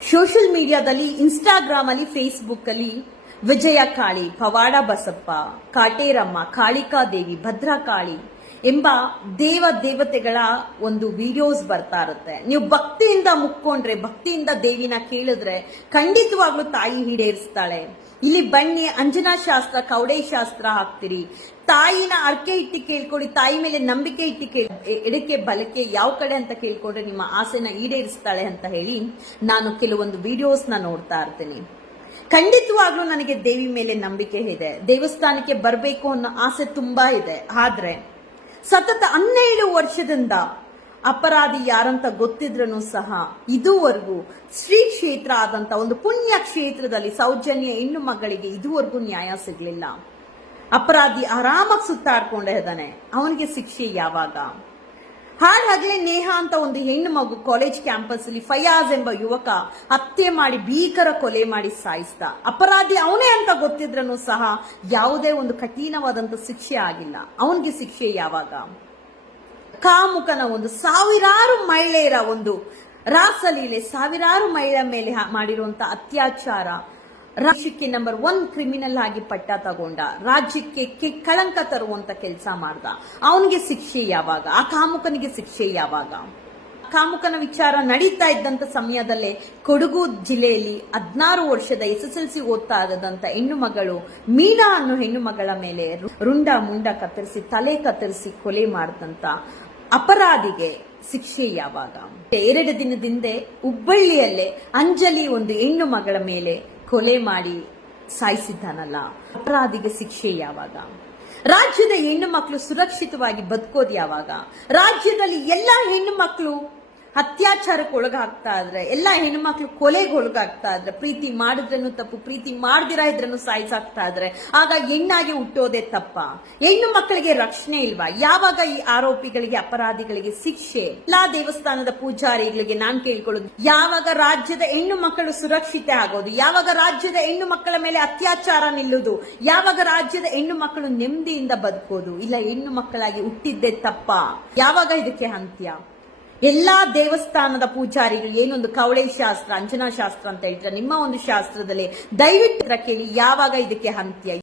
Social ಮೀಡಿಯಾದಲ್ಲಿ Instagram ಅಲ್ಲಿ Facebook ಅಲ್ಲಿ ವಿಜಯ ಕಾಳಿ ಪವಾಡ ಬಸಪ್ಪ ಕಾಟೇರಮ್ಮ ಕಾಳಿಕಾದೇವಿ ಭದ್ರಕಾಳಿ ಎಂಬ ದೇವ ದೇವತೆಗಳ ಒಂದು ವಿಡಿಯೋಸ್ ಬರ್ತಾ ಇರುತ್ತೆ. ನೀವು ಭಕ್ತಿಯಿಂದ ಮುಕ್ಕೊಂಡ್ರೆ, ಭಕ್ತಿಯಿಂದ ದೇವಿನ ಕೇಳಿದ್ರೆ ಖಂಡಿತವಾಗ್ಲೂ ತಾಯಿ ಈಡೇರಿಸ್ತಾಳೆ. ಇಲ್ಲಿ ಬನ್ನಿ, ಅಂಜನಾ ಶಾಸ್ತ್ರ, ಕೌಡೆ ಶಾಸ್ತ್ರ ಹಾಕ್ತಿರಿ. ತಾಯಿನ ಅರ್ಕೆ ಇಟ್ಟು ಕೇಳ್ಕೊಳ್ಳಿ ತಾಯಿ ಮೇಲೆ ನಂಬಿಕೆ ಇಟ್ಟು ಕೇಳಿ ಎಡಕ್ಕೆ ಬಲಕ್ಕೆ ಯಾವ ಕಡೆ ಅಂತ ಕೇಳ್ಕೊಂಡ್ರೆ ನಿಮ್ಮ ಆಸೆನ ಈಡೇರಿಸ್ತಾಳೆ ಅಂತ ಹೇಳಿ ನಾನು ಕೆಲವೊಂದು ವಿಡಿಯೋಸ್ನ ನೋಡ್ತಾ ಇರ್ತೀನಿ. ಖಂಡಿತವಾಗ್ಲೂ ನನಗೆ ದೇವಿ ಮೇಲೆ ನಂಬಿಕೆ ಇದೆ. ದೇವಸ್ಥಾನಕ್ಕೆ ಬರಬೇಕು ಅನ್ನೋ ಆಸೆ ತುಂಬಾ ಇದೆ. ಆದ್ರೆ ಸತತ ಹನ್ನೆರಡು ವರ್ಷದಿಂದ ಅಪರಾಧಿ ಯಾರಂತ ಗೊತ್ತಿದ್ರೂ ಸಹ ಇದುವರೆಗೂ ಶ್ರೀ ಕ್ಷೇತ್ರ ಆದಂತ ಒಂದು ಪುಣ್ಯ ಕ್ಷೇತ್ರದಲ್ಲಿ ಸೌಜನ್ಯ ಹೆಣ್ಣು ಮಗಳಿಗೆ ಇದುವರೆಗೂ ನ್ಯಾಯ ಸಿಗ್ಲಿಲ್ಲ. ಅಪರಾಧಿ ಆರಾಮಾಗಿ ಸುತ್ತಾಡ್ಕೊಂಡೇ ಇದ್ದಾನೆ. ಅವನಿಗೆ ಶಿಕ್ಷೆ ಯಾವಾಗ? ಹಾಗಾಗ್ಲೇ ನೇಹ ಅಂತ ಒಂದು ಹೆಣ್ಣು ಮಗು ಕಾಲೇಜ್ ಕ್ಯಾಂಪಸ್ ಅಲ್ಲಿ ಫಯಾಜ್ ಎಂಬ ಯುವಕ ಹತ್ಯೆ ಮಾಡಿ ಭೀಕರ ಕೊಲೆ ಮಾಡಿ ಸಾಯಿಸ್ದ. ಅಪರಾಧಿ ಅವನೇ ಅಂತ ಗೊತ್ತಿದ್ರೂ ಸಹ ಯಾವುದೇ ಒಂದು ಕಠಿಣವಾದಂತ ಶಿಕ್ಷೆ ಆಗಿಲ್ಲ. ಅವನಿಗೆ ಶಿಕ್ಷೆ ಯಾವಾಗ? ಕಾಮುಕನ ಒಂದು ಸಾವಿರಾರು ಮಹಿಳೆಯರ ಒಂದು ರಾಸಲೀಲೆ ಸಾವಿರಾರು ಮಹಿಳೆಯ ಮೇಲೆ ಮಾಡಿರುವಂತಹ ಮಾಡಿರುವಂತ ಅತ್ಯಾಚಾರ ರಾಜ್ಯಕ್ಕೆ ನಂಬರ್ ಒನ್ ಕ್ರಿಮಿನಲ್ ಆಗಿ ಪಟ್ಟ ತಗೊಂಡ, ರಾಜ್ಯಕ್ಕೆ ಕಳಂಕ ತರುವಂತ ಕೆಲಸ ಮಾಡ್ದ. ಅವನಿಗೆ ಶಿಕ್ಷೆ ಯಾವಾಗ? ಆ ಕಾಮುಕನಿಗೆ ಶಿಕ್ಷೆ ಯಾವಾಗ? ಕಾಮುಕನ ವಿಚಾರ ನಡೀತಾ ಇದ್ದಂತ ಸಮಯದಲ್ಲೇ ಕೊಡಗು ಜಿಲ್ಲೆಯಲ್ಲಿ ಹದಿನಾರು ವರ್ಷದ ಎಸ್ ಎಸ್ ಎಲ್ ಸಿ ಓದ್ತಾ ಇದ್ದಂತ ಹೆಣ್ಣು ಮಗಳು ಮೀನಾ ಅನ್ನೋ ಹೆಣ್ಣು ಮಗಳ ಮೇಲೆ ರುಂಡ ಮುಂಡ ಕತ್ತರಿಸಿ, ತಲೆ ಕತ್ತರಿಸಿ ಕೊಲೆ ಮಾಡಿದಂತ ಅಪರಾಧಿಗೆ ಶಿಕ್ಷೆ ಯಾವಾಗ? ಎರಡು ದಿನದಿಂದ ಹುಬ್ಬಳ್ಳಿಯಲ್ಲೇ ಅಂಜಲಿ ಒಂದು ಹೆಣ್ಣು ಮಗಳ ಮೇಲೆ ಕೊಲೆ ಮಾಡಿ ಸಾಯಿಸಿದ್ದಾನಲ್ಲ. ಅಪರಾಧಿಗೆ ಶಿಕ್ಷೆ ಯಾವಾಗ? ರಾಜ್ಯದ ಹೆಣ್ಣು ಮಕ್ಕಳು ಸುರಕ್ಷಿತವಾಗಿ ಬದುಕೋದು ಯಾವಾಗ? ರಾಜ್ಯದಲ್ಲಿ ಎಲ್ಲಾ ಹೆಣ್ಣು ಮಕ್ಕಳು ಅತ್ಯಾಚಾರಕ್ಕೆ ಒಳಗಾಗ್ತಾ ಇದ್ರೆ, ಎಲ್ಲ ಹೆಣ್ಣು ಮಕ್ಳು ಕೊಲೆಗೆ ಒಳಗಾಗ್ತಾ ಇದ್ರೆ, ಪ್ರೀತಿ ಮಾಡಿದ್ರೂ ತಪ್ಪು, ಪ್ರೀತಿ ಮಾಡ್ದಿರಾ ಇದ್ರನ್ನು ಸಾಯಿಸಾಗ್ತಾ ಇದ್ರೆ, ಆಗ ಹೆಣ್ಣಾಗಿ ಹುಟ್ಟೋದೇ ತಪ್ಪ. ಹೆಣ್ಣು ಮಕ್ಕಳಿಗೆ ರಕ್ಷಣೆ ಇಲ್ವಾ? ಯಾವಾಗ ಈ ಆರೋಪಿಗಳಿಗೆ, ಅಪರಾಧಿಗಳಿಗೆ ಶಿಕ್ಷೆ? ಎಲ್ಲಾ ದೇವಸ್ಥಾನದ ಪೂಜಾರಿಗಳಿಗೆ ನಾನ್ ಕೇಳ್ಕೊಳ್ಳೋದು, ಯಾವಾಗ ರಾಜ್ಯದ ಹೆಣ್ಣು ಮಕ್ಕಳು ಸುರಕ್ಷಿತ ಆಗೋದು? ಯಾವಾಗ ರಾಜ್ಯದ ಹೆಣ್ಣು ಮಕ್ಕಳ ಮೇಲೆ ಅತ್ಯಾಚಾರ ನಿಲ್ಲುದು? ಯಾವಾಗ ರಾಜ್ಯದ ಹೆಣ್ಣು ಮಕ್ಕಳು ನೆಮ್ಮದಿಯಿಂದ ಬದುಕೋದು? ಇಲ್ಲ, ಹೆಣ್ಣು ಮಕ್ಕಳಾಗಿ ಹುಟ್ಟಿದ್ದೇ ತಪ್ಪ. ಯಾವಾಗ ಇದಕ್ಕೆ ಅಂತ್ಯ? ಎಲ್ಲಾ ದೇವಸ್ಥಾನದ ಪೂಜಾರಿಗಳು ಏನೊಂದು ಕವಳೆ ಶಾಸ್ತ್ರ, ಅಂಜನಾ ಶಾಸ್ತ್ರ ಅಂತ ಹೇಳ್ತಾರೆ ನಿಮ್ಮ ಒಂದು ಶಾಸ್ತ್ರದಲ್ಲಿ ದಯವಿಟ್ಟು ಕೇಳಿ, ಯಾವಾಗ ಇದಕ್ಕೆ ಅಂತ್ಯ?